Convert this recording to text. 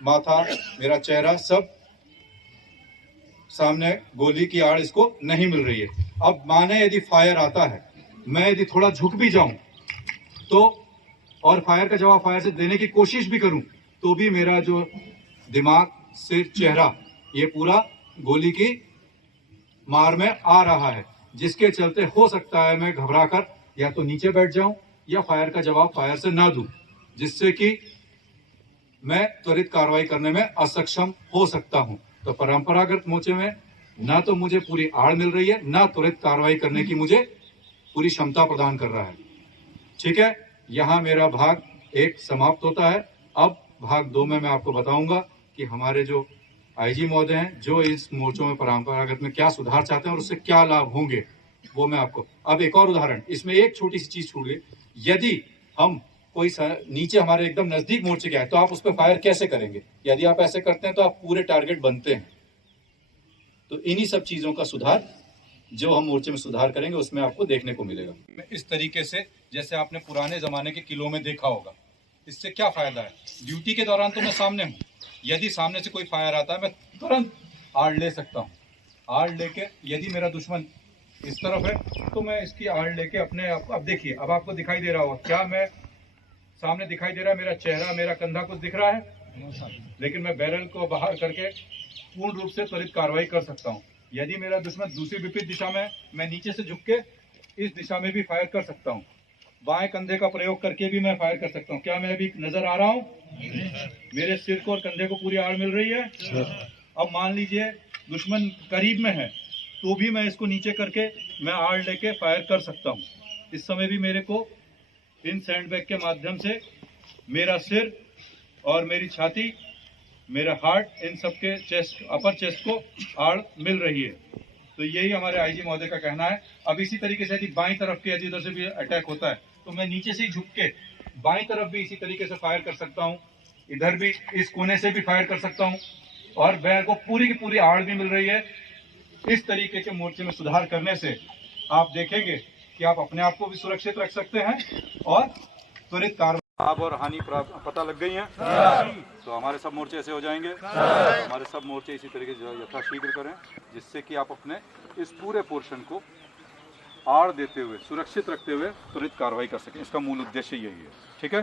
माथा, मेरा चेहरा सब सामने गोली की आड़ इसको नहीं मिल रही है। अब माने यदि फायर आता है, मैं यदि थोड़ा झुक भी जाऊं तो और फायर का जवाब फायर से देने की कोशिश भी करूं तो भी मेरा जो दिमाग, सिर, चेहरा ये पूरा गोली की मार में आ रहा है, जिसके चलते हो सकता है मैं घबराकर या तो नीचे बैठ जाऊं या फायर का जवाब फायर से ना दूं, जिससे कि मैं त्वरित कार्रवाई करने में असक्षम हो सकता हूं। तो परंपरागत मोर्चे में ना तो मुझे पूरी आड़ मिल रही है, ना त्वरित कार्रवाई करने की मुझे पूरी क्षमता प्रदान कर रहा है। ठीक है, यहाँ मेरा भाग 1 समाप्त होता है। अब भाग 2 में मैं आपको बताऊंगा कि हमारे जो आईजी महोदय हैं, जो इस मोर्चों में परंपरागत में क्या सुधार चाहते हैं और उससे क्या लाभ होंगे, वो मैं आपको। अब एक और उदाहरण, इसमें एक छोटी सी चीज छूट गई। यदि हम कोई नीचे हमारे एकदम नजदीक मोर्चे के है तो आप उस पर फायर कैसे करेंगे? यदि आप ऐसे करते हैं तो आप पूरे टारगेट बनते हैं। तो इन्हीं सब चीजों का सुधार जो हम मोर्चे में सुधार करेंगे उसमें आपको देखने को मिलेगा। इस तरीके से जैसे आपने पुराने जमाने के किलों में देखा होगा। इससे क्या फायदा है? ड्यूटी के दौरान तो मैं सामने हूँ, यदि सामने से कोई फायर आता है मैं तुरंत आड़ ले सकता हूँ। आड़ लेके यदि मेरा दुश्मन इस तरफ है तो मैं इसकी आड़ लेके अपने आप, अब देखिए, अब आपको दिखाई दे रहा होगा, क्या मैं सामने दिखाई दे रहा है? मेरा चेहरा, मेरा कंधा कुछ दिख रहा है, लेकिन मैं बैरल को बाहर करके पूर्ण रूप से त्वरित कार्रवाई कर सकता हूँ। यदि मेरा दुश्मन दूसरी विपरीत दिशा में, मैं नीचे से झुक के इस दिशा में भी फायर कर सकता हूँ। बाएं कंधे का प्रयोग करके भी मैं फायर कर सकता हूँ। क्या मैं अभी नजर आ रहा हूँ? मेरे सिर को और कंधे को पूरी आड़ मिल रही है। अब मान लीजिए दुश्मन करीब में है तो भी मैं इसको नीचे करके मैं आड़ लेके फायर कर सकता हूँ। इस समय भी मेरे को इन सैंडबैग के माध्यम से मेरा सिर और मेरी छाती, मेरा हार्ट, इन सब के चेस्ट, अपर चेस्ट को आड़ मिल रही है। तो यही हमारे आईजी महोदय का कहना है। अब इसी तरीके से यदि बाईं तरफ के यदि इधर से भी अटैक होता है तो मैं नीचे से ही झुक के बाईं तरफ भी इसी तरीके से फायर कर सकता हूँ, इधर भी इस कोने से भी फायर कर सकता हूँ और बैर को पूरी की पूरी आड़ भी मिल रही है। इस तरीके के मोर्चे में सुधार करने से आप देखेंगे कि आप अपने आप को भी सुरक्षित रख सकते हैं और त्वरित कार्रवाई। लाभ और हानि पता लग गई हैं, तो हमारे सब मोर्चे ऐसे हो जाएंगे। हमारे सब मोर्चे इसी तरीके से यथाशीघ्र करें, जिससे कि आप अपने इस पूरे पोर्शन को आड़ देते हुए, सुरक्षित रखते हुए त्वरित कार्रवाई कर सकें। इसका मूल उद्देश्य यही है। ठीक है।